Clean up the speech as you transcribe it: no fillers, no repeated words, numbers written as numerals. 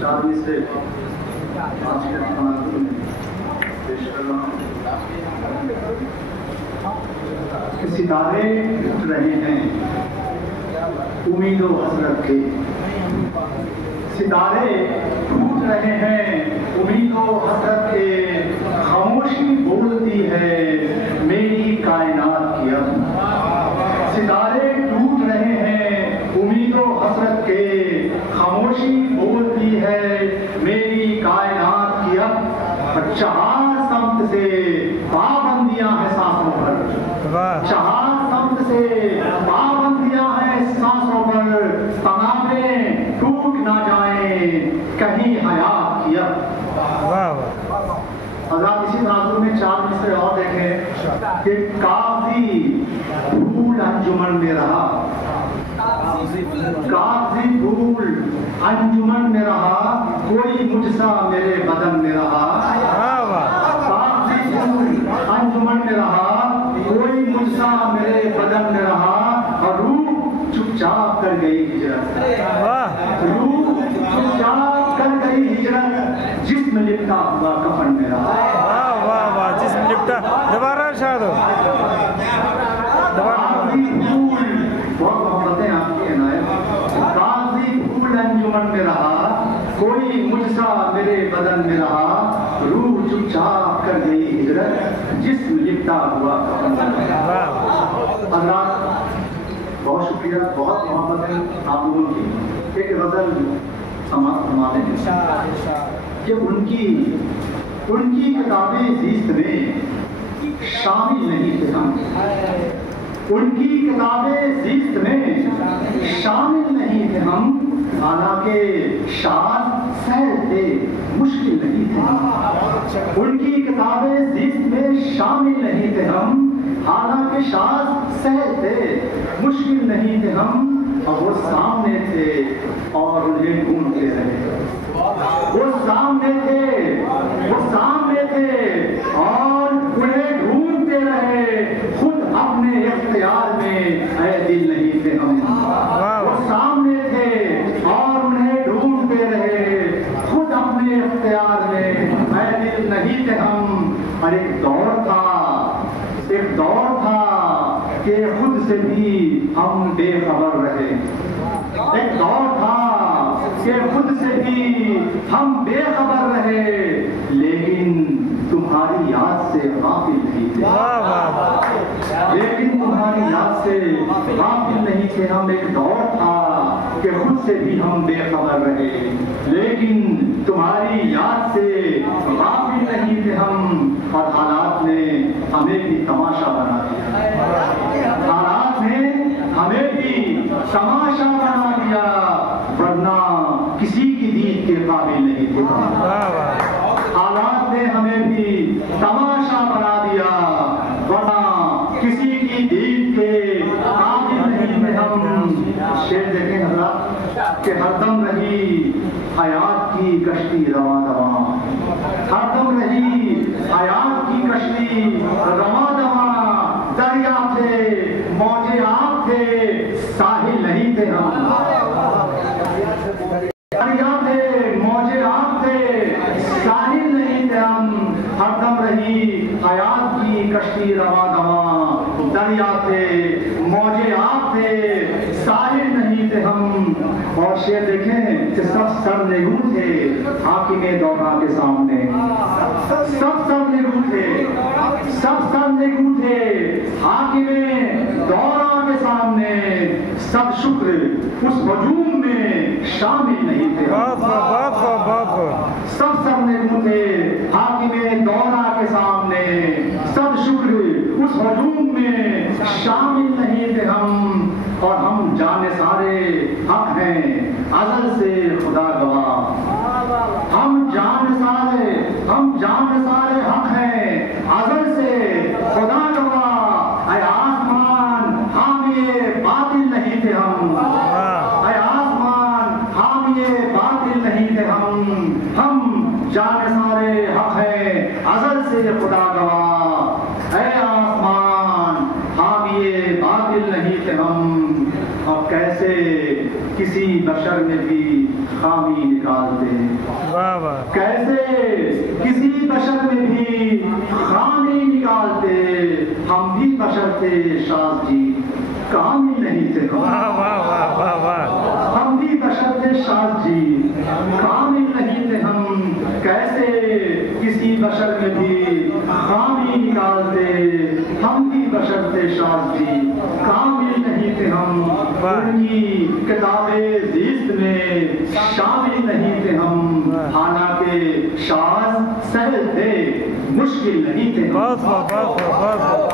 चाबी से आज के तनाज़ुर में पेश कर रहा हूँ कि सितारे उठ रहे हैं उम्मीदों हसरत के, सितारे टूट रहे हैं उम्मीदों हसरत के, खामोशी बोलती है मेरी कायनात की अब। सितारे टूट रहे हैं उम्मीदों हसरत के, खामोशी बोलती है मेरी कायनात की अब। चार समत से पाबंदियां हैं सांसों पर, चार समत से पाबंदियां हैं सांसों पर, तनावें टूट ना जाए कहीं हयात की अब। हज़रात इसी नाज़ुर में चार मिसरे और देखें कि काज़ी फूल अंजुमन में रहा, काज़ी फूल अंजुमन में रहा, कोई मुझसा मेरे बदन में रहा। काज़ी फूल अंजुमन में रहा, कोई मुझसा मेरे बदन में रहा, और रूह चुपचाप कर गई हिजरत, रूह चुपचाप कर गई हिजरत, जिस्म लिपटा हुआ कफन में रहा। जिस्म लिपटा, दोबारा इरशाद हो। काज़ी फूल, बहुत मोहब्बतें आपकी इनायत। काज़ी फूल अंजुमन में रहा, कोई मुझसा मेरे बदन में रहा, रूह चुपचाप कर गई हिजरत, जिस्म लिपटा हुआ कफन में रहा। अल्लाह बहुत शुक्रिया, बहुत मोहब्बतें आप लोगों की। एक गज़ल समाप्त फरमा दें कि उनकी किताबें ज़ीस्त में शामिल नहीं थे हम, उनकी किताबें ज़ीस्त में शामिल नहीं थे हम, हालांकि शान सहल थे मुश्किल नहीं थे। उनकी किताबें ज़ीस्त में शामिल नहीं थे हम, हालांकि शान सहल थे मुश्किल नहीं थे हम, और वो सामने थे और उन्हें ढूंढते रहे। वो सामने थे, वो सामने थे और उन्हें ढूंढते रहे, खुद अपने इख्तियार में ऐ दिल नहीं थे हम। वो सामने थे और उन्हें ढूंढते रहे, खुद अपने इख्तियार में ऐ दिल नहीं थे हम। और एक दौर था कि खुद से भी हम बेखबर रहे, एक दौर था कि खुद से भी हम बेखबर रहे, लेकिन तुम्हारी याद से गाफिल नहीं थे, लेकिन तुम्हारी याद से गाफिल नहीं थे हम। एक दौर था कि खुद से भी हम बेखबर रहे, लेकिन तुम्हारी याद से गाफिल नहीं थे हम। और हालात ने हमें भी तमाशा बना दिया, हालात ने हमें भी तमाशा बना दिया, वरना किसी की दीद के काबिल नहीं थे। हालात ने हमें भी तमाशा बना दिया, वरना किसी की दीद के काबिल नहीं थे हम। शेर देखें हज़रात कि हरदम रही हयात की कश्ती रवां रवां, हरदम रही हयात की कश्ती रवां रवां, दरिया थे मौजे आप थे साहिल नहीं थे हम, दरिया थे मौजे आप थे साहिल नहीं थे हम। हरदम रही हयात की कश्ती रवां रवां, दरिया थे मौजे आप थे साहिल नहीं थे हम। और शेर देखें कि सब सरनिगू थे हाकिमे दौरा के सामने, सब सरनिगू थे, सब सरनिगू थे हाकिमे दौरा के सामने, सब शुक्र उस हजूम में शामिल नहीं थे। सब सरनिगू थे हाकिमे दौरा के सामने, सब शुक्र उस हजूम में शामिल नहीं थे हम। और हम जाने सारे हक हैं अज़ल से खुदा गवाह, हम जाने सारे हक हैं अज़ल से खुदा गवाह। ऐ आसमान हामिए बातिल नहीं थे हम, ऐ आसमान हामिए बातिल नहीं थे हम जाने सारे हक हैं अज़ल से खुदा गवाह। ऐ आसमान हामिए बातिल नहीं थे हम। और कैसे किसी बशर में भी खामी निकालते। वाह वाह। कैसे किसी बशर में भी खामी निकालते, हम भी बशर थे शाह जी, कामिल नहीं थे। वाह वाह वाह वाह वाह। हम भी बशर थे शाह जी, कामिल नहीं थे हम। कैसे किसी बशर में भी खामी निकालते, हम भी बशर थे शाह जी, कामिल नहीं थे हम। उनकी किताबे ज़िस्त में शामिल नहीं थे हम, हालांकि शाह सहल थे, मुश्किल नहीं थे। बहुत बहुत बहुत बहुत।